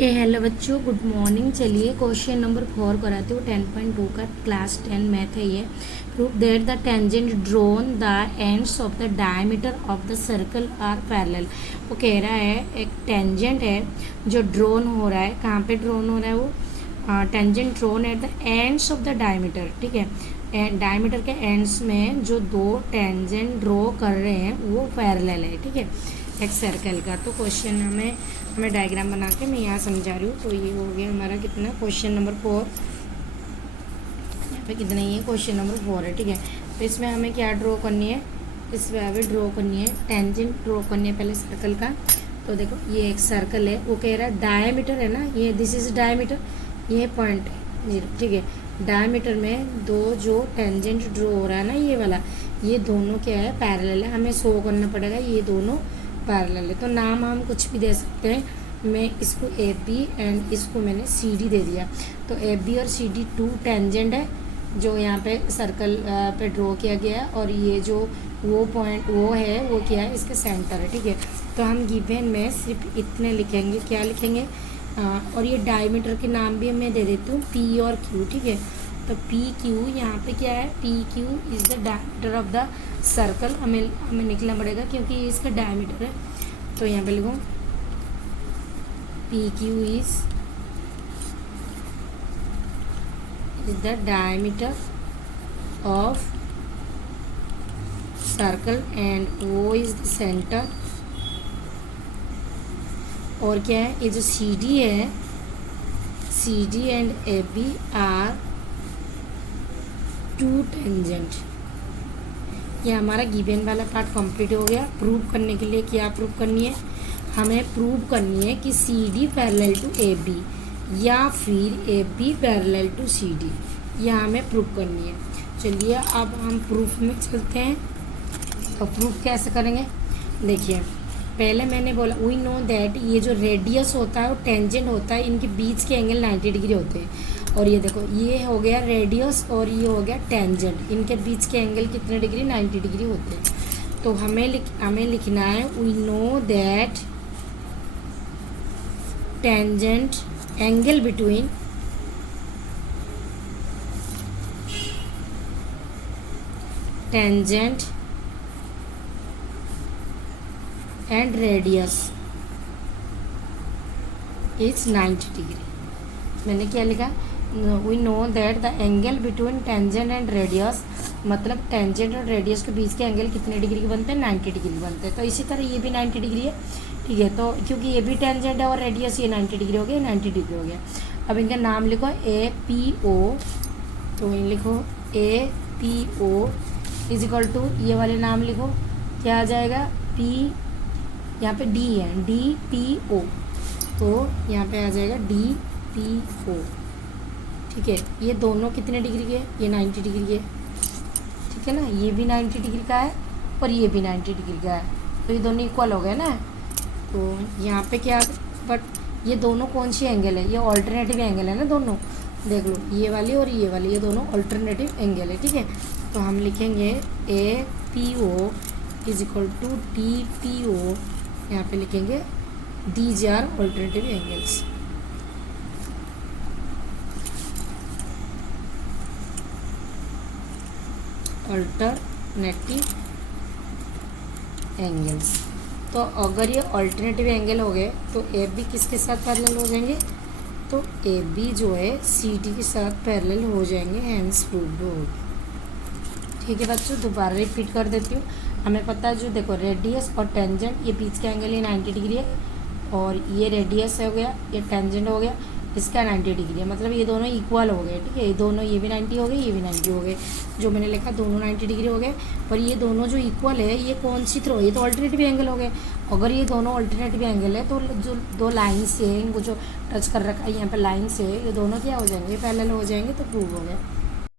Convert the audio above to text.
Hello बच्चों, good morning. चलिए question number 4 कराती हूँ। 10.2 का क्लास 10 मैथ है ये। Prove that the tangent drawn the ends of the diameter of the circle are parallel. वो कह रहा है एक टेंजेंट है जो ड्रोन हो रहा है। कहाँ पे ड्रोन हो रहा है वो? Tangent drone at the ends of the diameter. ठीक है, डायमीटर के एंड्स में जो दो टेंजेंट ड्रॉ कर रहे हैं वो पैरेलल है। ठीक है, एक सर्कल का। तो क्वेश्चन हमें डायग्राम बना के मैं यहाँ समझा रही हूँ। तो ये हो गया हमारा कितना, क्वेश्चन नंबर 4। यहाँ पे कितना ही है, क्वेश्चन नंबर 4 है। ठीक है, तो इसमें हमें क्या ड्रॉ करनी है? इसमें हमें ड्रॉ करनी है टेंजेंट ड्रॉ करनी है पहले सर्कल का। तो देखो ये एक सर्कल है, वो कह रहा है डायमीटर है ना, ये दिस इज डायमीटर, ये पॉइंट है 0। ठीक है, डायमीटर में दो जो टेंजेंट ड्रॉ हो रहा है ना, ये वाला, ये दोनों क्या है? पैरेलल है। हमें शो करना पड़ेगा ये दोनों पैरेलल है। तो नाम हम कुछ भी दे सकते हैं। मैं इसको ए बी एंड इसको मैंने सी डी दे दिया। तो ए बी और सी डी 2 टेंजेंट है जो यहाँ पे सर्कल पे ड्रॉ किया गया है, और ये जो वो पॉइंट वो है वो क्या है? इसके सेंटर है। ठीक है, तो हम गिवन में सिर्फ इतने लिखेंगे। क्या लिखेंगे? और ये डायमीटर के नाम भी मैं दे देती हूँ, पी और क्यू। ठीक है, तो पी क्यू यहाँ पे क्या है? P Q is the diameter of the circle. हमें निकलना पड़ेगा क्योंकि ये इसका डायमीटर है। तो यहाँ पे लिखो P Q is the diameter of circle and O is the centre. और क्या है? ये जो सी डी है, C D and A B are 2 tangent. ये हमारा गिवन वाला पार्ट कंप्लीट हो गया। प्रूव करने के लिए क्या प्रूव करनी है? हमें प्रूव करनी है कि C D parallel to A B या फिर A B parallel to C D, यह हमें प्रूव करनी है। चलिए अब हम प्रूफ में चलते हैं। तो प्रूफ कैसे करेंगे? देखिए, पहले मैंने बोला वी नो दैट ये जो रेडियस होता है वो टेंजेंट होता है, इनके बीच के एंगल 90 डिग्री होते हैं। और ये देखो, ये हो गया रेडियस और ये हो गया टेंजेंट, इनके बीच के एंगल कितने डिग्री? 90 डिग्री होते हैं। तो हमें लिखना है we know that tangent angle between tangent and radius is 90 degree. मैंने क्या लिखा? We know that the angle between tangent and radius, मतलब टेंजेंट और रेडियस के बीच के एंगल कितने डिग्री के बनते हैं? 90 डिग्री बनते हैं। तो इसी तरह ये भी 90 डिग्री है। ठीक है, तो क्योंकि ये भी टेंजेंट है और रेडियस, ये 90 डिग्री हो गया, 90 डिग्री हो गया। अब इनका नाम लिखो ए पी ओ। तो लिखो A P O is equal to, ये वाले नाम लिखो, क्या आ जाएगा? पी, यहाँ पे डी है, डी पी ओ, तो यहाँ पे आ जाएगा डी पी ओ। ठीक है, ये दोनों कितने डिग्री के? ये 90 डिग्री के। ठीक है ना, ये भी 90 डिग्री का है और ये भी 90 डिग्री का है। तो ये दोनों इक्वल हो गए ना। तो यहाँ पे क्या, बट ये दोनों कौन सी एंगल है? ये ऑल्टरनेटिव एंगल है ना दोनों। देख लो, ये वाली और ये वाली, ये दोनों ऑल्टरनेटिव एंगल है। ठीक है, तो हम लिखेंगे A P O is equal to D P O. यहाँ पे लिखेंगे these are alternative angles. Alternative angles. तो अगर ये ऑल्टरनेटिव एंगल हो गए तो ए बी किसके साथ पैरेलल हो जाएंगे? तो ए बी जो है सी डी के साथ पैरेलल हो जाएंगे, हैंस प्रूव्ड हो गया। ठीक है बच्चों, दोबारा रिपीट कर देती हूँ। हमें पता है, जो देखो रेडियस और टेंजेंट, ये बीच का एंगल ये 90 डिग्री है, और ये रेडियस हो गया, ये टेंजेंट हो गया, इसका 90 डिग्री है, मतलब ये दोनों इक्वल हो गए। ठीक है, ये दोनों, ये भी 90 हो गए, ये भी 90 हो गए, जो मैंने लिखा दोनों 90 डिग्री हो गए। पर ये दोनों जो इक्वल है, ये कौन सी थ्रो? ये तो ऑल्टरनेटिव एंगल हो गए। अगर ये दोनों ऑल्टरनेटिव एंगल है तो जो दो लाइन से इनको जो टच कर रखा है यहाँ पे लाइन से, ये दोनों क्या हो जाएंगे? पैरेलल हो जाएंगे। तो प्रूव हो गया।